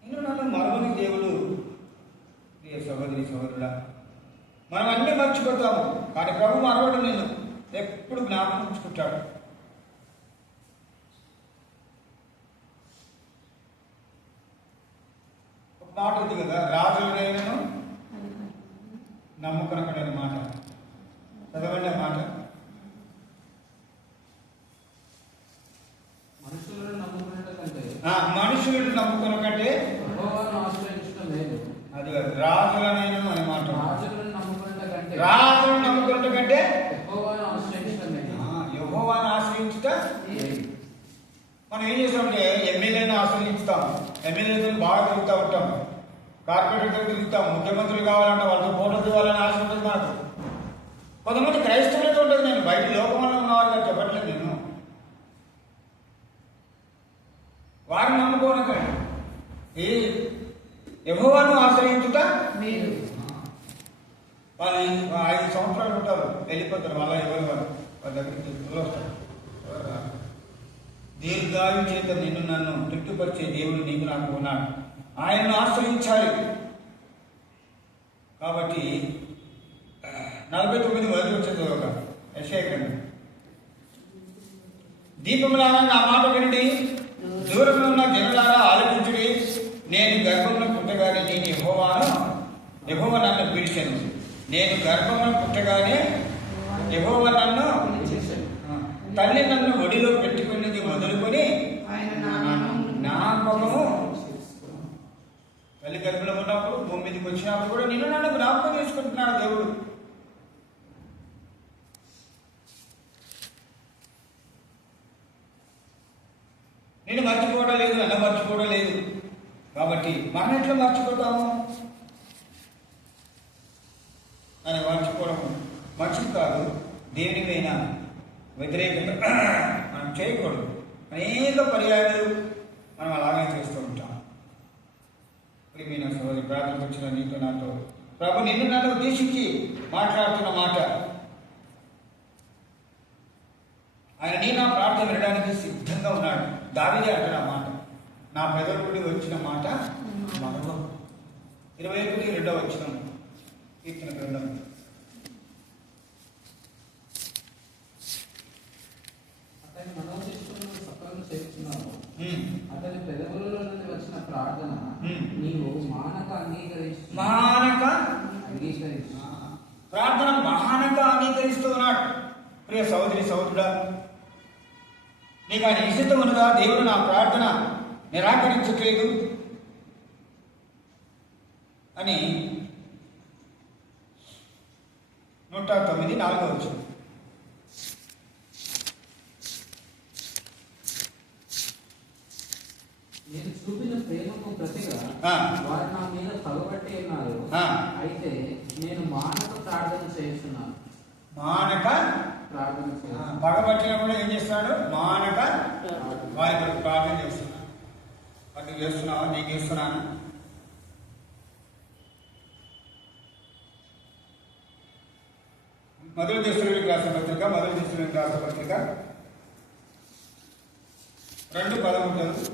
నిన్ను నన్ను మరవని దేవుడు. సహోదరి సహోదరుడా, మనం అన్నీ మర్చిపోతాము, కానీ ప్రభు మరవడు. నిన్ను ఎప్పుడు జ్ఞాపకం ఉంచుకుంటాడు. ఒక మాట ఉంది కదా, రాజులైనను నమ్ముకొనకడని మాట. చదవండి ఆ మాట. మనుషులను నమ్ముకున్నట్టు మనుషులను నమ్ముకొనకంటే అది రాజులనైనను అనే మాట. రాజులను నమ్ముకున్నట్టు కంటే యెహోవాను ఆశ్రయించుట. మనం ఏం చేస్తామంటే ఎమ్మెల్యేని ఆశ్రయించుతాం. ఎమ్మెల్యేతో బాగా తిరుగుతూ ఉంటాం. కార్పొరేటర్తో తిరుగుతాం. ముఖ్యమంత్రులు కావాలంటే వాళ్ళతో ఫోటో దిగాలని ఆశ ఉంటుంది మనకు. కొంతమంది క్రైస్తవులతో ఉంటుంది. నేను బయట లోకంలో ఉన్నవాళ్ళని చెప్పట్లేదు. నేను వారిని నమ్ముకోనకండి. ఈ యెహోవాను ఆశ్రయించుట మీరు. వాళ్ళు 5 సంవత్సరాలు ఉంటారు, వెళ్ళిపోతారు. ఎవరి వాళ్ళ దగ్గరికి వస్తారు. దీర్ఘాయు చేత నిన్ను నన్ను తృప్తిపరిచే దేవుడు నీకు నాకు ఉన్నాడు. ఆయనను ఆశ్రయించాలి. కాబట్టి 49 మొదటి వచ్చేది ఒక యెషయా గ్రంథం. దీపములారా నా మాట వినండి, దూరంలో ఉన్న జనులారా ఆలోచించుడి. నేను గర్భంలో పుట్టగానే నేను యెహోవా నన్ను పిలిచాను. నేను గర్భంలో పుట్టగానే యెహోవా నన్ను తల్లి నన్ను ఒడిలో పెట్టుకునేది మొదలుకొని జ్ఞాపకము. తల్లి గర్భంలో ఉన్నప్పుడు భూమి మీదకి వచ్చినప్పుడు కూడా నిన్ను నన్ను జ్ఞాపకం చేసుకుంటున్నాడు దేవుడు. నేను మర్చిపోవడం లేదు, నన్ను మర్చిపోవడం లేదు. కాబట్టి మనం ఎట్లా మర్చిపోతాము అని మర్చిపోవడం మంచిది కాదు. దేనికైనా వ్యతిరేకంగా మనం చేయకూడదు. అనేక పర్యాయాలు మనం అలాగే చేస్తూ ఉంటాం. ప్రియమైన సోదరి, ప్రార్థనకు వచ్చిన నీతో నాతో ప్రభు నిన్ను నన్ను ఉద్దేశించి మాట్లాడుతున్న మాట. ఆయన నీ నా ప్రార్థన వినడానికి సిద్ధంగా ఉన్నాడు. దావీదే అంటాడు ఆ మాట. నా పెదవుల నుండి వచ్చిన మాట మరొక 21:2 వచనం కీర్తన గ్రంథం. అతని మనోశిష్టులను సఫలంగా చేస్తున్నావు. అతని పెదవులలో నుండి వచ్చిన ప్రార్థన నీవు మానక అంగీకరిస్తు ప్రార్థన మహానక అంగీకరిస్తూ ఉన్నాడు. ప్రియ సహోదరి సహోదరుడా, నీకు ఆయన ఇష్టం ఉన్నదా? దేవుడు నా ప్రార్థన నిరాకరించట్లేదు అని 109:4 వచనం. నేను చూపిన ప్రేమకు ప్రతిగా వారు నా మీద పగబట్టి ఉన్నారు. అయితే నేను మానక ప్రార్థన చేస్తున్నాను. మానక పగబట్టినప్పుడు ఏం చేస్తున్నాడు? మానక వారి కొరకు ప్రార్థన చేస్తున్నాను. అది చేస్తున్నావా? నీకు చేస్తున్నాను. మొదటి దశలోనికి రాసిన పత్రిక 2:13.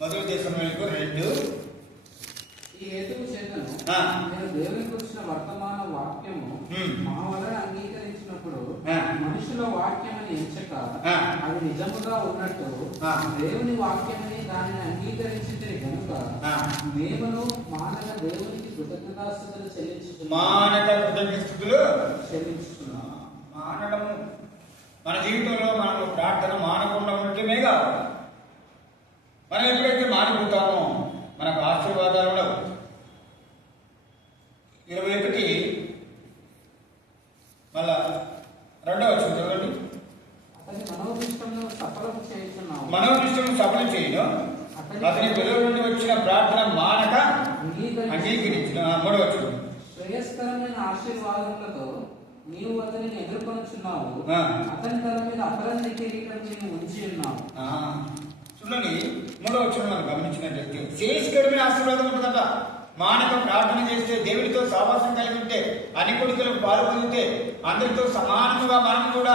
మొదటి దశలోనికైతే 2. ఈ హేతువు చేతను ఆ. నేను దేవునికి వచ్చిన వర్తమాన వాక్యము మా వలన అంగీకరించినప్పుడు మనుషుల వాక్యమని ఎంచక అది నిజముగా ఉన్నట్టు దేవుని వాక్యమని దానిని అంగీకరించింది కనుక మేమును మానక దేవునికి కృతజ్ఞతాస్తుతులు చెల్లించుతున్నాం. మానడము మన జీవితంలో మనం ప్రార్థన మానకుండా ఉంటేనే కాదు. మనం ఎప్పుడైతే మానిపోతామో మనకు ఆశీర్వాదాలు ఉండవు. 21 మళ్ళా 2వ వచనం చదవండి. అతని మనోభిష్టమును సఫలం చేయుచున్నావు. మనోభిష్టమును సఫలం చేయను అతని పిల్లల నుండి వచ్చిన ప్రార్థన మానక అంగీకరించిన. 3వ వచనం. శ్రేయస్కరమైన ఆశీర్వాదములతో నీవు అతనిని ఎదుర్కొనుచున్నావు. అతని తల మీద అపరాధ కిరీటం నీవు ఉంచి ఉన్నావు. చూడండి, 3వ వచనం మనం గమనించినట్లయితే శ్రేయస్కరమైన ఆశీర్వాదం ఉంటుందట. మానక ప్రార్థన చేస్తే, దేవుడితో సావాసం కలిగి ఉంటే, అన్ని కొడుకులకు పాలు పొందితే, అందరితో సమానముగా మనం కూడా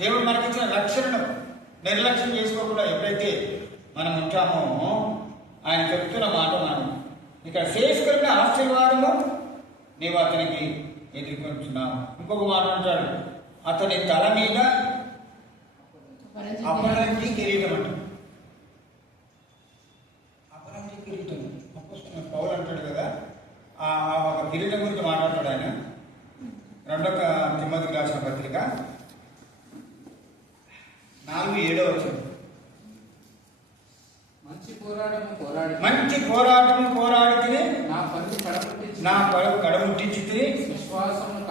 దేవుడు మనకిచ్చిన రక్షణను నిర్లక్ష్యం చేసుకోకుండా ఎప్పుడైతే మనం ఉంటామో ఆయన చెప్తున్న మాట మనం ఇక్కడ శ్రేయస్కరమైన ఆశీర్వాదము నీవు అతనికి ఎదుర్కొంటున్నావు. ఇంకొక మాట అంటాడు, అతని తల మీద అపరంజి కిరీటం అంట. అపరంజి కిరీటం పౌలు అంటాడు కదా, ఆ ఒక కిరీటం గురించి మాట్లాడతాడు ఆయన. 2వ తిమోతికి రాసిన పత్రిక 4:7 వచనం. మంచి పోరాటము పోరాడితే నా పరుగు కడముట్టించి విశ్వాసమును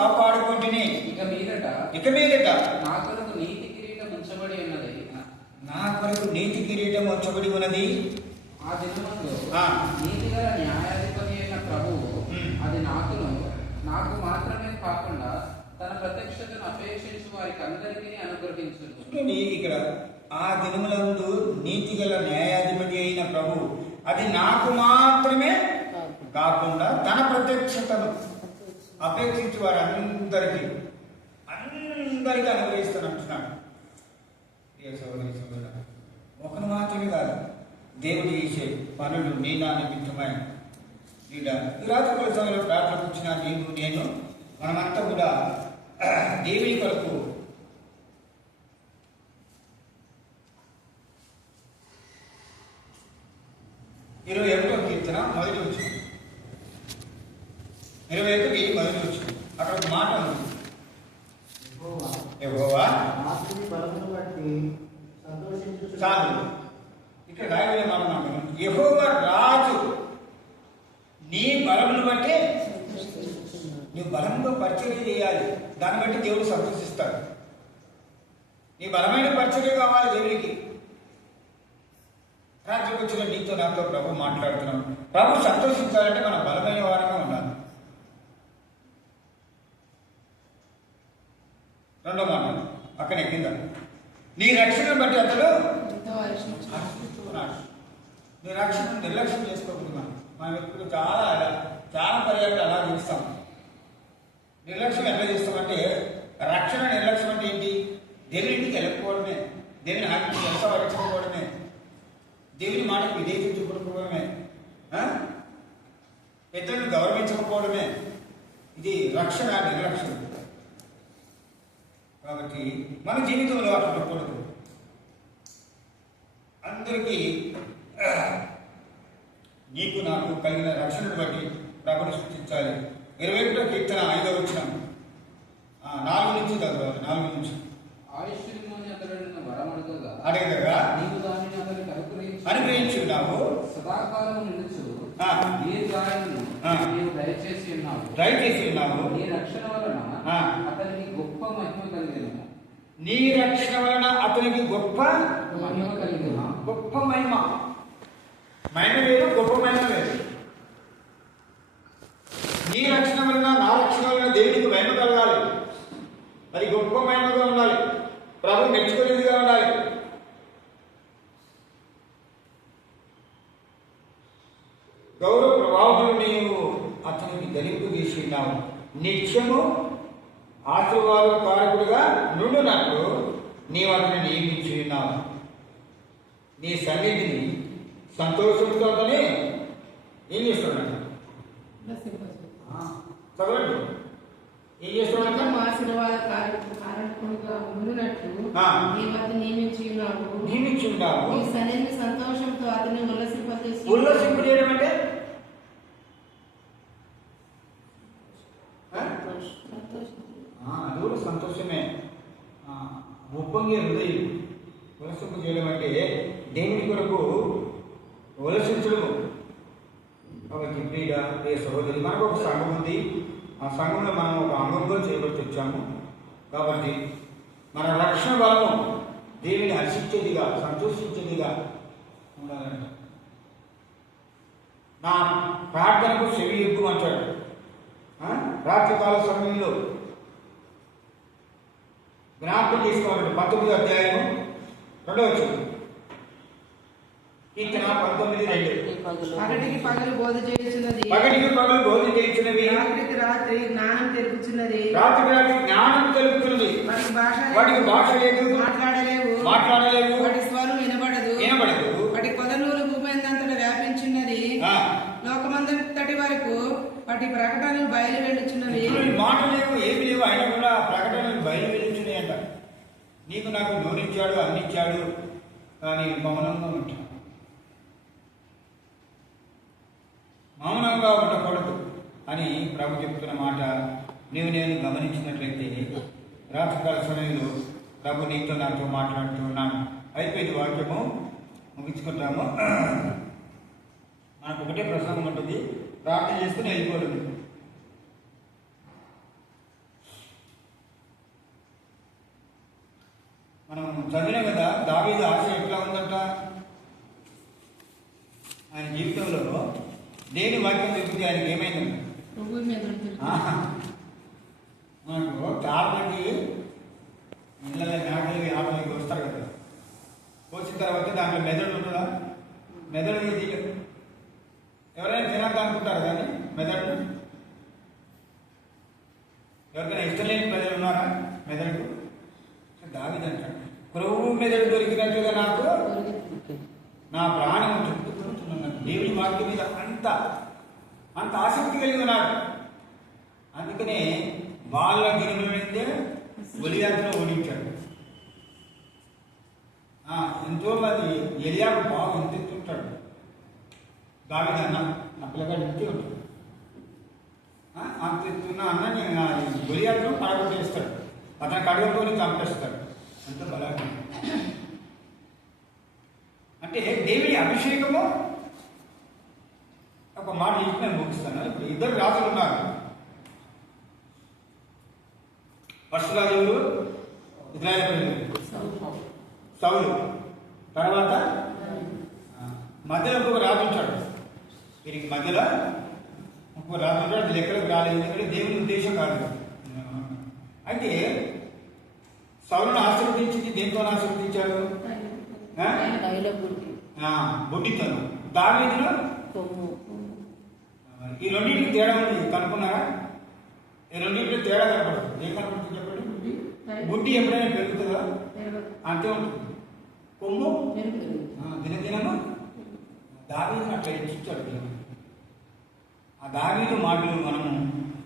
కాపాడుకుంటుని. ఇక మీదట నా కొరకు నీతి కిరీటం ఉంచబడి ఉన్నది. ఆ దినమందు నీతిగల న్యాయాధిపతి అయిన ప్రభువు అది నాకు మాత్రమే కాకుండా తన ప్రత్యక్షతను అపేక్షించు వారికి అందరికీ అనుగ్రహించును. ఇక్కడ ఆ దినములందు నీతిగల న్యాయాధిపతి అయిన ప్రభు అది నాకు మాత్రమే కాకుండా తన ప్రత్యక్షతను అపేక్షించి వారు అందరికీ అనుగ్రహిస్తానంటున్నాడు. ఒకరు మాత్రమే కాదు, దేవుడు చేసే పనులు నీ నా నిమిత్తమై ఈ రాత్రి సమయంలో ప్రార్థన కూర్చున్న నేను మనమంతా కూడా దేవుని కొరకు ఇరవై 21వ కీర్తన మొదటి వచ్చిన 21 మొదటి వచ్చిన అక్కడ ఒక మాట ఉంది. యెహోవా చాలు ఇక్కడ రాయలే మాట మాట్లాడు. యెహోవా రాజు నీ బలమును బట్టి నువ్వు బలంగా పరిచర్య చేయాలి. దాన్ని బట్టి దేవుడు సంతోషిస్తాడు. నీ బలమైన పరిచర్య కావాలి దేవుడికి. రాత్రికి వచ్చిన నీతో నాతో ప్రభు మాట్లాడుతున్నాం. ప్రభు సంతోషించాలంటే మనం బలమైన వారంగా ఉండాలి. 2వ మాట అక్కడే కింద నీ రక్షణను బట్టి అతడు హర్షిస్తున్నాడు. నీ రక్షణను నిర్లక్ష్యం చేసుకోకుండా మనం ఇప్పుడు చాలా పర్యాలు అలా చేస్తాం. నిర్లక్ష్యం ఎట్లా చేస్తామంటే, రక్షణ నిర్లక్ష్యం అంటే ఏంటి? దేవునికి వెళ్ళకపోవడమే, దేవుని ఆజ్ఞను వ్యవసాయించకపోవడమే, దేవుని మాటకు విధేయించకపోవడమే, పెద్దలను గౌరవించకపోవడమే. ఇది రక్షణ నిర్లక్ష్యం. కాబట్టి మన జీవితంలో అట్లా ఉండకూడదు. అందరికీ నీకు నాకు కలిగిన రక్షణను బట్టి ప్రభుని సృష్టించాలి. 21వ కీర్తన 5వ వచనం 4 నుంచి చదవాలి. 4 నుంచి అడగగా అనుగ్రహించున్నావు, సదాకాలం నిలుచు దయచేసి ఉన్నావు. నీ రక్షణ వలన అతనికి గొప్ప మహిమ కలిగిన. నీ రక్షణ వలన అతనికి గొప్ప మహిమ కలిగిన. గొప్ప మహిమ. మహిమ లేదు, గొప్ప మహిమ లేదు. నీ రక్షణ వలన, నా రక్షణ వలన దేవునికి మహిమ కలగాలి. అది గొప్ప మహిమగా ఉండాలి. ప్రభు మెచ్చుకునేదిగా ఉండాలి. గౌరవ ప్రభావం నీవు అతనికి ధరింపు చేసి ఉన్నావు. నిత్యము ఆశీర్వాద కారకుడుగా నుండునట్లు నీవు అతను నియమించి ఉన్నావు. నీ సన్నిధిని సంతోషంతోనే ఏం చేస్తున్నాడు? చదవండి. ఏం చేస్తున్నాడు? ఆశీర్వాద కారణంగా ఉండునట్లు నీ వద్ద నియమించున్నావు. నీ సన్నిధిని సంతోషంతో అతన్ని ఉల్లసింపజేసి. ఉల్లసింపజేయడం అంటే అది కూడా సంతోషమే. ఉప్పొంగే హృదయం ఉల్లసింపజేయడం అంటే దేవుని కొరకు ఉల్లసించడము. కాబట్టి ప్రియ సహోదరి, మనకు ఒక సంఘం ఉంది. ఆ సంఘంలో మనం ఒక అంగంగా చేయబడి వచ్చాము. కాబట్టి మన రక్షణ బలము దేవుని హర్షించేదిగా, సంతోషించేదిగా ఉండాలంట. నా ప్రార్థనకు చెవి ఎక్కువ అంటాడు. రాత్రికాల సమయంలో జ్ఞాపకం చేసుకోవాలంటే 19వ అధ్యాయము 2వ వచనం. కీర్తన 19:2. పగటికి పగలు బోధ చేయుచున్నది, పగటికి పగలు బోధ చేయుచున్నది, రాత్రికి రాత్రి జ్ఞానం తెలుపుచున్నది, రాత్రికి రాత్రి జ్ఞానం తెలుపుతున్నది. వాటికి భాష లేదు, మాట్లాడలేవు, వాటి స్వరం వినబడదు. వాటి కొదనూలు భూమి అంతటా వ్యాపించున్నది. లోకమంతటి వరకు వాటి ప్రకటనలు బయలు వెళ్ళుచున్నవి. మాట లేవు, ఏమి లేవు, అయినా కూడా ప్రకటనలు బయలు వెళ్ళుచున్నాయి అంట. నీకు నాకు దూరించాడు, అందించాడు, కానీ మౌనంగా ఉంటాడు. మౌనంగా ఉండకూడదు అని ప్రభు చెప్తున్న మాట నేను గమనించినట్లయితే రాత్రికాల సమయంలో ప్రభు నీతో నాతో మాట్లాడుతూ ఉన్నాను. అయిపోయింది, వాక్యము ముగించుకుంటాము. మనకు ఒకటే ప్రసంగం ఉంటుంది, ప్రార్థన చేసుకుని వెళ్ళిపోతుంది. మనం చదివినాం కదా, దావీదు ఆశ ఎట్లా ఉందంట. ఆయన జీవితంలో దేని వాక్యం చెప్తే ఆయనకి ఏమైందంట. మనకు చాలా మంది ఇళ్ళ మేకలకి ఆటలకి వస్తారు కదా, వచ్చిన తర్వాత దాంట్లో మెదడు ఉంటుందా? మెదడు ఎవరైనా తినాలనుకుంటారు కానీ మెదడు ఎవరికైనా ఇష్టం లేని ప్రజలు ఉన్నారా? మెదడు దావీదంట, ప్రభు మెదడు దొరికినట్లుగా నాకు నా ప్రాణం తృప్తిపడుతున్నాను. దేవుని వాక్యం మీద అంత ఆసక్తి కలిగి ఉన్నాడు. అందుకనే వాళ్ళ గిరిమైతే ఒలియాత్రలో ఓడించాడు. ఎంతో మంది ఎలియాకు బాగా ఇంతెత్తుంటాడు. దావీదు అన్న నా పిల్లగాడు ఇంతే ఉంటాడు. అంత ఎత్తున్న అన్నని ఒలియాత్రం పడగొట్టేస్తాడు, అతని కడగతో చంపేస్తాడు. అంత బలాన్ని అంటే దేవుని అభిషేకము. ఒక మాట ఇచ్చి నేను ముగిస్తాను. ఇప్పుడు 2 రాజులు ఉన్నారు. ఫస్ట్ రాజు ఎవరు? ఇజ్రాయేలు సౌలు. తర్వాత మధ్యలో ఇంకొక రాజు ఉంటాడు. వీరికి మధ్యలో ఇంకొక రాజు ఉంటాడు. అది లెక్కలకు రాలేదు, ఎందుకంటే దేవుని ఉద్దేశం కాదు. అయితే సౌలును ఆశీర్వదించింది దేంతో ఆశీర్వదించాడు? బుడ్డితోను. దావీదును ఈ రెండింటికి తేడా ఉంది, కనుక్కున్నారా? ఈ రెండింటికి తేడా కనపడదు. ఏం కనపడుతుంది చెప్పండి? బుడ్డి ఎప్పుడైనా పెరుగుతుందా? అంతే ఉంటుంది. కొమ్ము దినదినము. దావీదును అట్లా ఇచ్చాడు దేవుడు. ఆ దావీదు మాటలు మనము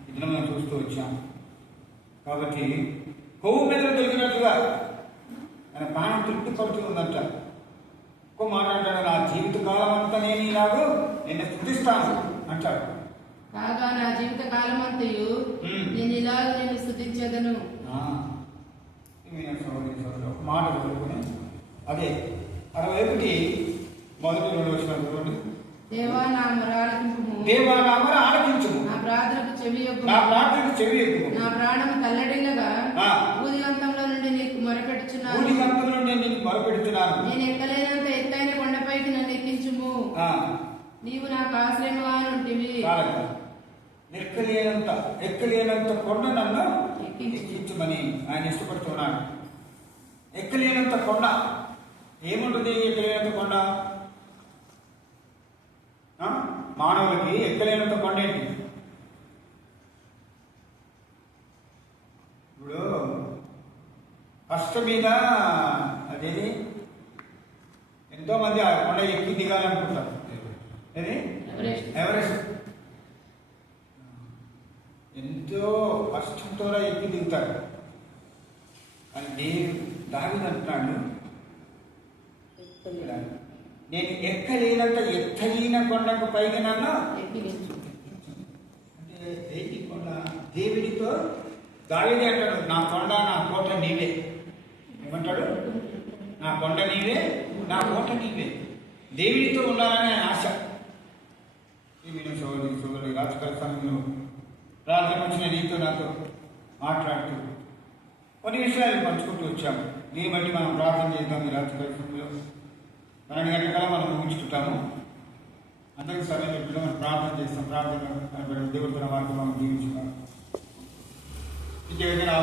ఇద్దరం చూస్తూ వచ్చాం. కాబట్టి కొవ్వు మీద దొరికినట్లుగా ఆయన ప్రాణం తృప్తిపడుతూ ఉందంట. ఒక్క మాట అంటాడు, నా జీవిత కాలం అంతా నేను ఇలాగూ నిన్ను స్తుతిస్తాను అంటాడు. కాగా నా జీవిత కాలం అంతయు నేను ఇలాగ నిన్ను స్తుతించదను. ఒక మాట చదువుకుని అదే 61 మొదటి 2 వచనాలు. దేవా నా మొర ఆలకించుము, నా ప్రార్థనకు చెవి యొగ్గుము, నా ప్రాణము తల్లడిల్లగా ఊదిగంతంలో నుండి నీకు మొరపెట్టుచున్నాను. నేను ఎక్కలేనంత ఎత్తైన కొండపైకి నన్ను ఎక్కించుము. నీవు నాకు ఆశ్రయముగా నుంటివి. ఎక్కలేనంత కొండ నన్ను ఎక్కించమని ఆయన ఇష్టపడుతున్నాడు. ఎక్కలేనంత కొండ ఏముంటుంది? ఎక్కలేనంత కొండ మానవులకి ఎక్కలేనంత కొండ ఏంటి? ఇప్పుడు కష్టం మీద అదేది ఎంతోమంది ఆ కొండ ఎక్కి దిగాలనుకుంటారు. ఏది ఎవరెస్ట్ ఎంతో కష్టంతో ఎక్కి దిగుతారు. అని దావీదు అంటున్నాడు, నేను ఎక్కలేనంత ఎత్తైన కొండకు పైకి నన్ను అంటే ఏంటి కొండ? దేవుడితో దావీదే అంటాడు, నా కొండ నా కోట నీవే. ఏమంటాడు? నా కొండ నీవే, నా కోట నీవే. దేవుడితో ఉండాలనే ఆశ. ఈ సోదరుడు రాజకీయ సమయంలో ప్రార్థన వచ్చిన నీతో నాతో మాట్లాడుతూ కొన్ని విషయాలు పంచుకుంటూ వచ్చాము. దీన్ని బట్టి మనం ప్రార్థన చేద్దాం. ఈ రాత్రి పరిస్థితుల్లో 12 గంటల మనం ముగించుకుంటాము. అందరికీ సమయం చెప్పిన మనం ప్రార్థన చేస్తాం. ప్రార్థన దేవుడితో వారికి మనం జీవించుతాం. ఇంకేదైనా